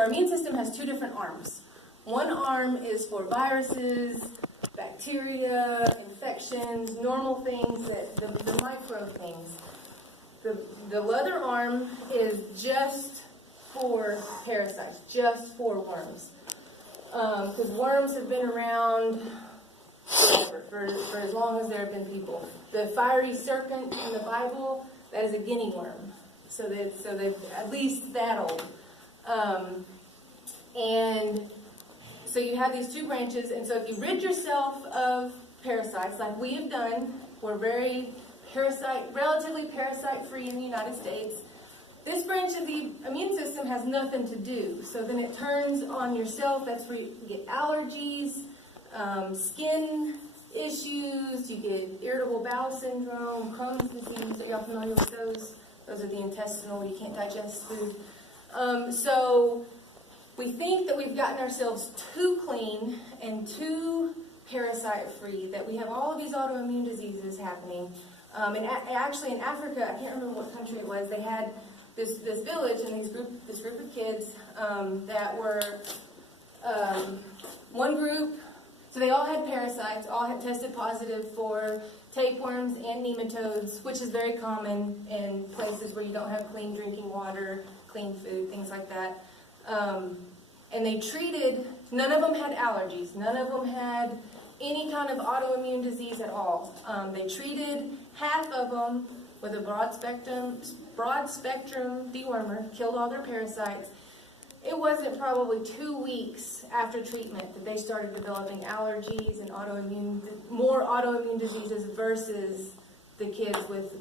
our immune system has two different arms. One arm is for viruses, bacteria, infections, normal things, the micro things. The other arm is just for parasites, just for worms. Because worms have been around forever, for as long as there have been people. The fiery serpent in the Bible, that is a guinea worm. So they've at least that old. And so you have these two branches, and so if you rid yourself of parasites, like we have done, we're very relatively parasite-free in the United States. This branch of the immune system has nothing to do. So then it turns on yourself. That's where you get allergies, skin issues, you get irritable bowel syndrome, Crohn's disease. Are y'all familiar with those? Those are the intestinal, you can't digest food. So we think that we've gotten ourselves too clean and too parasite-free, that we have all of these autoimmune diseases happening. And actually in Africa, I can't remember what country it was, they had this village and this group of kids that were one group, so they all had parasites, all had tested positive for tapeworms and nematodes, which is very common in places where you don't have clean drinking water, clean food, things like that. And they treated, none of them had allergies, none of them had any kind of autoimmune disease at all. They treated half of them with a broad spectrum dewormer, killed all their parasites. It wasn't probably 2 weeks after treatment that they started developing allergies and more autoimmune diseases versus the kids with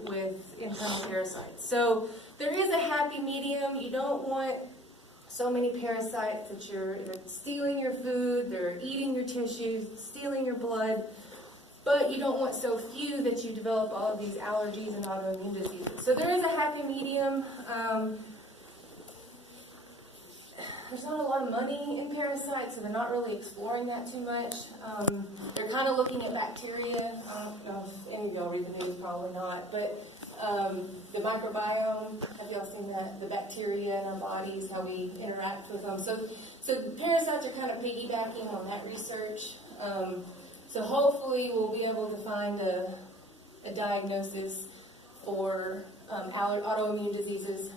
internal parasites. So there is a happy medium. You don't want so many parasites that they're stealing your food, they're eating your tissues, stealing your blood, but you don't want so few that you develop all of these allergies and autoimmune diseases. So there is a happy medium. There's not a lot of money in parasites, so they're not really exploring that too much. They're kind of looking at bacteria. I don't know if any of y'all read the news, probably not, but the microbiome, have y'all seen that? The bacteria in our bodies, how we interact with them. So parasites are kind of piggybacking on that research. So hopefully we'll be able to find a diagnosis for autoimmune diseases.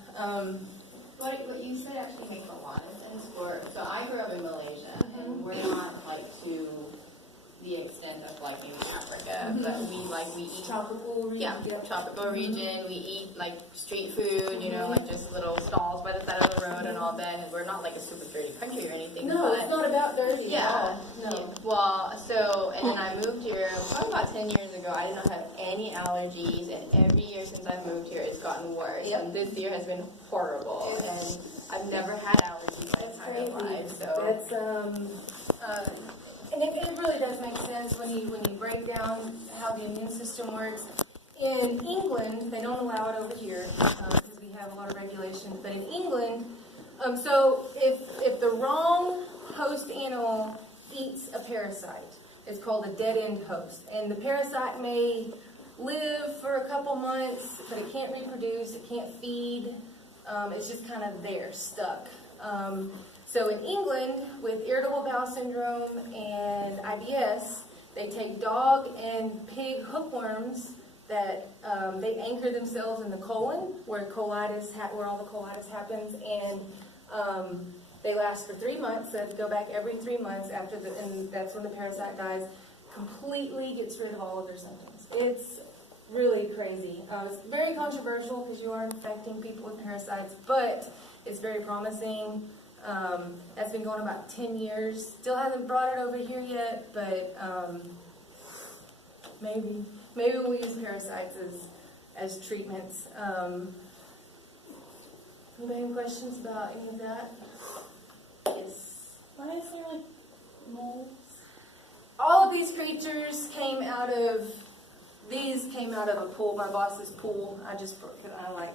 What you said actually makes a lot of sense. So I grew up in Malaysia, and we're not like to the extent of like maybe Africa, but we eat Tropical region. Yeah, tropical region. We eat like street food, you know, like just little stalls by the side of the road and all that. And we're not like a super dirty country or anything. No, it's not about dirty at all. No. Yeah. Well, and then I moved here probably about 10 years ago. I did not have any allergies, and every year since I've moved here, it's gotten worse. Yep. And this year has been horrible, and I've never had allergies my entire life. So that's and it really does make sense when you break down how the immune system works. In England, they don't allow it over here because we have a lot of regulations. But in England, so if the wrong host animal eats a parasite, it's called a dead-end host. And the parasite may live for a couple months, but it can't reproduce, it can't feed. It's just kind of there, stuck. So in England, with irritable bowel syndrome and IBS, they take dog and pig hookworms that they anchor themselves in the colon, where all the colitis happens, and they last for 3 months. So they have to go back every 3 months and that's when the parasite dies. Completely gets rid of all of their symptoms. It's really crazy. It's very controversial because you are infecting people with parasites, but it's very promising. That's been going about 10 years. Still hasn't brought it over here yet, but maybe we'll use parasites as treatments. Anybody have questions about any of that? Yes. Why is there like moles? All of these creatures came out of a pool, my boss's pool. I like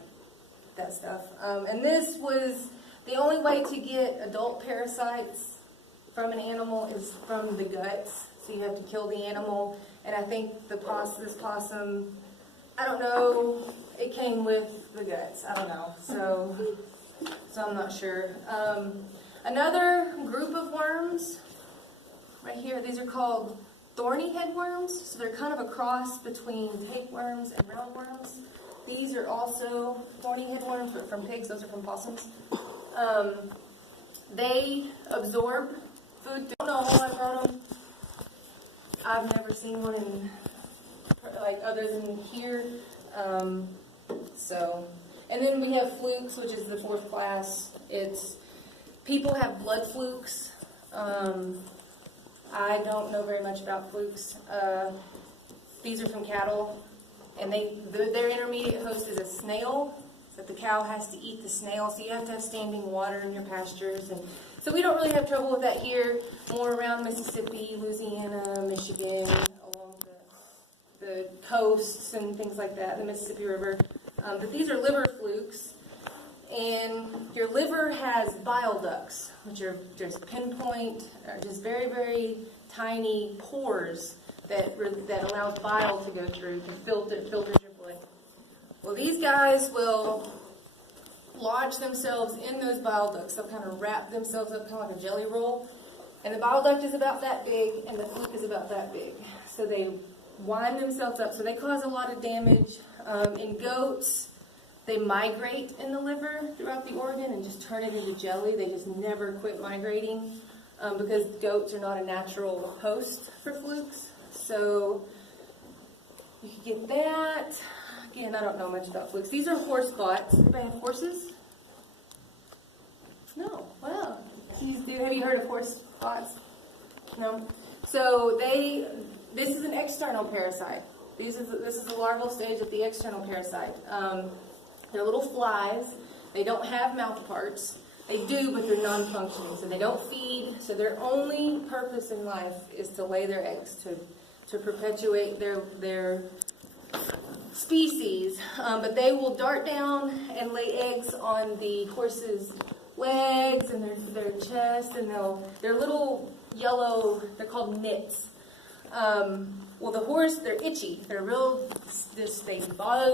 that stuff. And this was the only way to get adult parasites from an animal is from the guts. So you have to kill the animal. And I think this possum, I don't know, it came with the guts. I don't know. So I'm not sure. Another group of worms, right here, these are called thorny head worms. So they're kind of a cross between tapeworms and roundworms. These are also thorny head worms, but from pigs, those are from possums. They absorb food. I don't know a whole lot about them. I've never seen one in, like, other than here. And then we have flukes, which is the fourth class. People have blood flukes. I don't know very much about flukes. These are from cattle, and their intermediate host is a snail. So the cow has to eat the snail, so you have to have standing water in your pastures. And so we don't really have trouble with that here. More around Mississippi, Louisiana, Michigan, along the coasts and things like that, the Mississippi River. But these are liver flukes, and your liver has bile ducts, which are just pinpoint, just very, very tiny pores that allows bile to go through to filters your blood. Well, these guys will lodge themselves in those bile ducts. They'll kind of wrap themselves up kind of like a jelly roll, and the bile duct is about that big, and the fluke is about that big. So they wind themselves up. So they cause a lot of damage. In goats, they migrate in the liver throughout the organ and just turn it into jelly. They just never quit migrating because goats are not a natural host for flukes. So you can get that. Again, I don't know much about flukes. These are horse spots. Anybody have horses? No. Wow. Have you heard of horse spots? No. So this is an external parasite. This is the larval stage of the external parasite. They're little flies. They don't have mouth parts. They do, but they're non-functioning. So they don't feed. So their only purpose in life is to lay their eggs, to perpetuate their species. But they will dart down and lay eggs on the horse's legs and their chest, and they're little yellow. They're called nits. Well, the horse, they're itchy. They're they bother